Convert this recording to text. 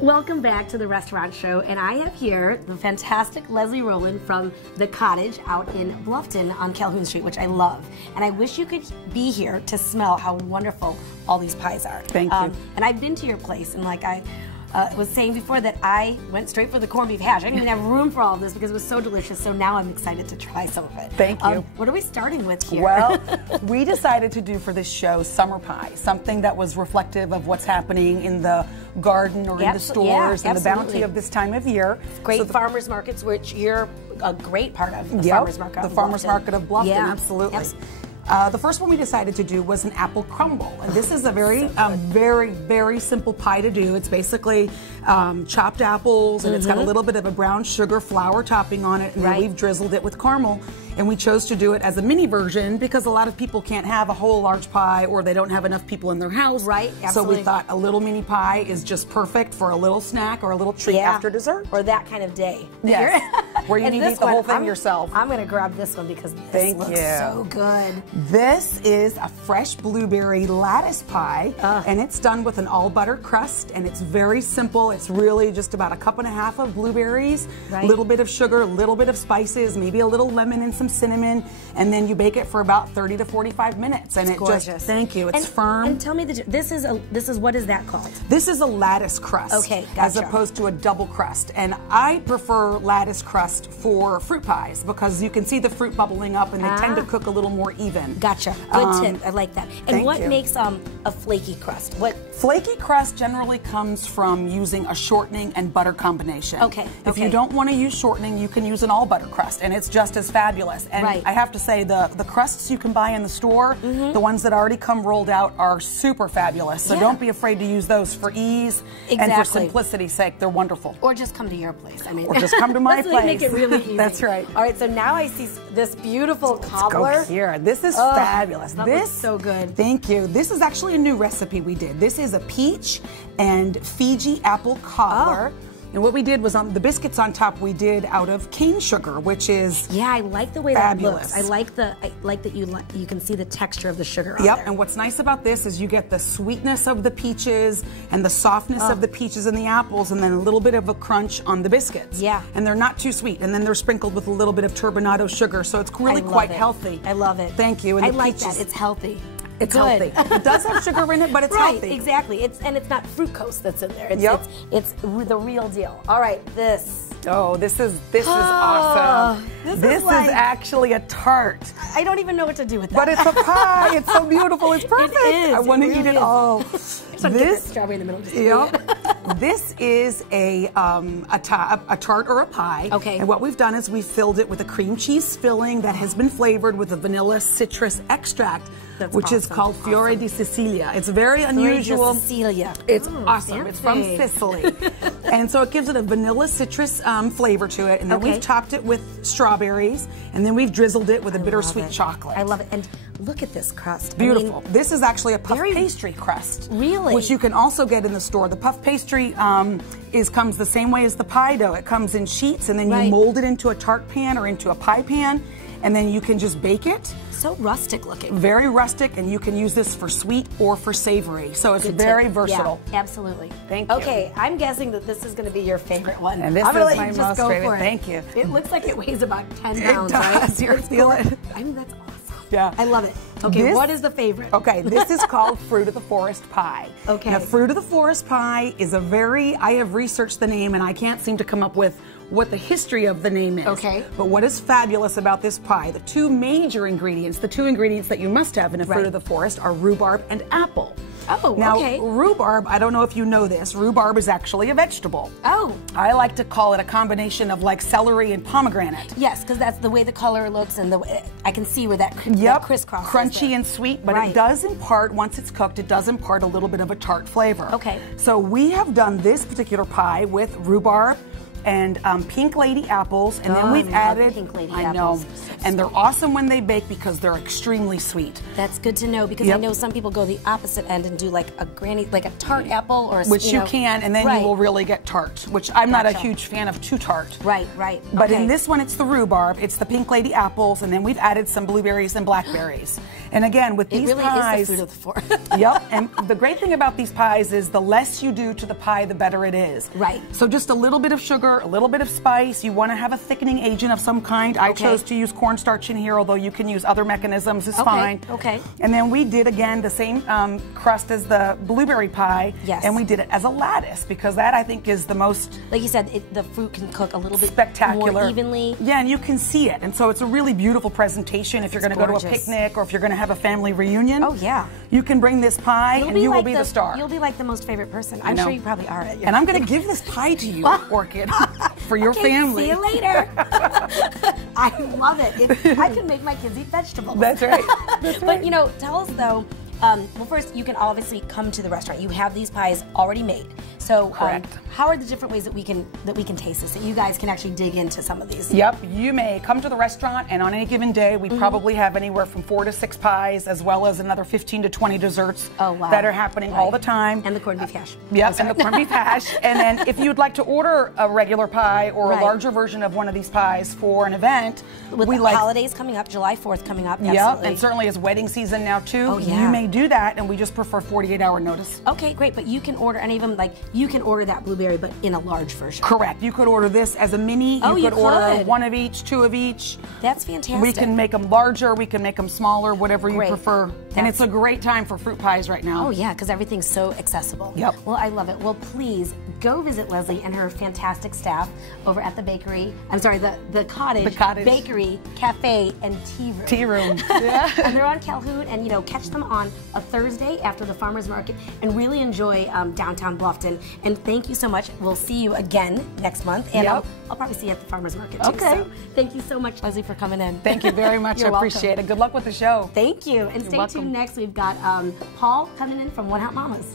Welcome back to the restaurant show, and I have here the fantastic Leslie Rowland from the Cottage out in Bluffton on Calhoun Street, which I love. And I wish you could be here to smell how wonderful all these pies are. Thank you. And I've been to your place, and like I was saying before that I went straight for the corned beef hash. I didn't even have room for all of this because it was so delicious, so now I'm excited to try some of it. Thank you. What are we starting with here? Well, we decided to do for this show summer pie, something that was reflective of what's happening in the garden or in the stores and the bounty of this time of year. Great farmers markets, which you're a great part of, the farmers market. The farmers market of Bluffton, yeah, absolutely. The first one we decided to do was an apple crumble, and this is a very, very simple pie to do. It's basically chopped apples, and it's got a little bit of a brown sugar flour topping on it, and then we've drizzled it with caramel. And we chose to do it as a mini version because a lot of people can't have a whole large pie, or they don't have enough people in their house. Right, absolutely. So we thought a little mini pie is just perfect for a little snack or a little treat after dessert. Or that kind of day. Yes, where you need to eat the whole thing yourself. I'm going to grab this one because this looks so good. This is a fresh blueberry lattice pie, and it's done with an all butter crust, and it's very simple. It's really just about 1.5 cups of blueberries, a little bit of sugar, a little bit of spices, maybe a little lemon and some cinnamon, and then you bake it for about 30 to 45 minutes, and it's gorgeous. Thank you. It's firm. And tell me, this is what is that called? This is a lattice crust. Okay, gotcha. As opposed to a double crust, and I prefer lattice crust for fruit pies because you can see the fruit bubbling up, and they tend to cook a little more even. Gotcha. Good tip. I like that. And what makes a flaky crust? Flaky crust generally comes from using a shortening and butter combination. Okay. If you don't want to use shortening, you can use an all butter crust, and it's just as fabulous. And I have to say, the crusts you can buy in the store, the ones that already come rolled out, are super fabulous. So don't be afraid to use those for ease and for simplicity's sake. They're wonderful. Or just come to your place. I mean, or just come to my place. Make it really easy. That's right. All right. So now I see this beautiful cobbler. Let's go here. This is fabulous. This looks so good. Thank you. This is actually a new recipe we did. This is a peach and Fiji apple cobbler. And what we did was on the biscuits on top we did out of cane sugar, which is I like the way that looks. I like that you can see the texture of the sugar on there. And what's nice about this is you get the sweetness of the peaches and the softness of the peaches and the apples, and then a little bit of a crunch on the biscuits. Yeah. And they're not too sweet, and then they're sprinkled with a little bit of turbinado sugar, so it's really quite healthy. I love it. Thank you. And I like that. It's healthy. It's healthy. It does have sugar in it, but it's healthy. Exactly. And it's not fructose that's in there. It's the real deal. All right, this. Oh, this is awesome. This is actually a tart. I don't even know what to do with that. But it's a pie. It's so beautiful. It's perfect. It is. I want to eat it all. This strawberry in the middle. This is a tart or a pie. Okay. And what we've done is we've filled it with a cream cheese filling that has been flavored with a vanilla citrus extract, which is called Fiore di Sicilia. It's very unusual. Fiore di Sicilia. It's awesome. It's from Sicily. And so it gives it a vanilla citrus flavor to it. And then we've topped it with strawberries. And then we've drizzled it with a bittersweet chocolate. I love it. And look at this crust. Beautiful. This is actually a puff pastry crust. Really? Which you can also get in the store. The puff pastry comes the same way as the pie dough. It comes in sheets, and then you mold it into a tart pan or into a pie pan, and then you can just bake it. So rustic looking. Very rustic, and you can use this for sweet or for savory. So it's very versatile. Yeah, absolutely. Thank you. Okay, I'm guessing that this is going to be your favorite one. And this is my most favorite. Thank you. It looks like it weighs about 10 pounds, it does. You're feeling it. I mean, that's awesome. Yeah. I love it. Okay, what is the favorite? Okay, this is called Fruit of the Forest Pie. Okay. Now, Fruit of the Forest Pie is I have researched the name, and I can't seem to come up with what the history of the name is. Okay. But what is fabulous about this pie, the two major ingredients, the two ingredients that you must have in a Fruit of the Forest are rhubarb and apple. Oh, now, okay. Rhubarb, I don't know if you know this, rhubarb is actually a vegetable. Oh. I like to call it a combination of like celery and pomegranate. Yes, because that's the way the color looks, and I can see where that crisscross is. Crunchy and sweet, but it does impart, once it's cooked, it does impart a little bit of a tart flavor. Okay. So we have done this particular pie with rhubarb and pink lady apples, and then we've added pink lady apples. And they're awesome when they bake because they're extremely sweet. That's good to know, because I know some people go the opposite end and do like a tart apple, or which you can, and then you will really get tart, which I'm not a huge fan of too tart. Right. But in this one, it's the rhubarb, it's the pink lady apples, and then we've added some blueberries and blackberries. And again, with these really pies, is the fruit of the fork. Yep. And the great thing about these pies is the less you do to the pie, the better it is. Right. So just a little bit of sugar, a little bit of spice. You want to have a thickening agent of some kind. I chose to use cornstarch in here, although you can use other mechanisms. It's fine. Okay. And then we did again the same crust as the blueberry pie. Yes. And we did it as a lattice because that I think is the most, like you said, the fruit can cook a little bit spectacular, more evenly. Yeah, and you can see it, and so it's a really beautiful presentation if you're going to go to a picnic or if you're going to have a family reunion. Oh yeah. You can bring this pie and you will be the star. You'll be like the most favorite person. I'm sure you probably are. And I'm going to give this pie to you, Orchid, for your family. See you later. I love it. If I can make my kids eat vegetables. That's right. That's right. But you know, tell us though. Well, first, you can obviously come to the restaurant. You have these pies already made. So, how are the different ways that we can taste this? That you guys can actually dig into some of these. Yep, you may come to the restaurant, and on any given day, we probably have anywhere from 4 to 6 pies, as well as another 15 to 20 desserts that are happening all the time. And the corned beef hash. Yep, and the corned beef hash. And then, if you'd like to order a regular pie or a larger version of one of these pies for an event, with the holidays coming up, July 4th coming up. Yep, and certainly it's wedding season now too. Oh, yeah. You may do that, and we just prefer 48-hour notice. Okay, great. But you can order any of them. Like you can order that blueberry, but in a large version. Correct. You could order this as a mini. You could order 1 of each, 2 of each. That's fantastic. We can make them larger. We can make them smaller. Whatever you prefer. And it's a great time for fruit pies right now. Oh yeah, because everything's so accessible. Yep. Well, I love it. Well, please go visit Leslie and her fantastic staff over at the bakery. I'm sorry, the Cottage. The Cottage Bakery, Cafe, and Tea Room. Tea Room. Yeah. And they're on Calhoun, and you know, catch them on a Thursday after the farmers market, and really enjoy downtown Bluffton. And thank you so much. We'll see you again next month, and I'll probably see you at the farmers market too. Okay. So thank you so much, Leslie, for coming in. Thank you very much. I appreciate it. Good luck with the show. Thank you. And stay tuned next. We've got Paul coming in from One Hot Mamas.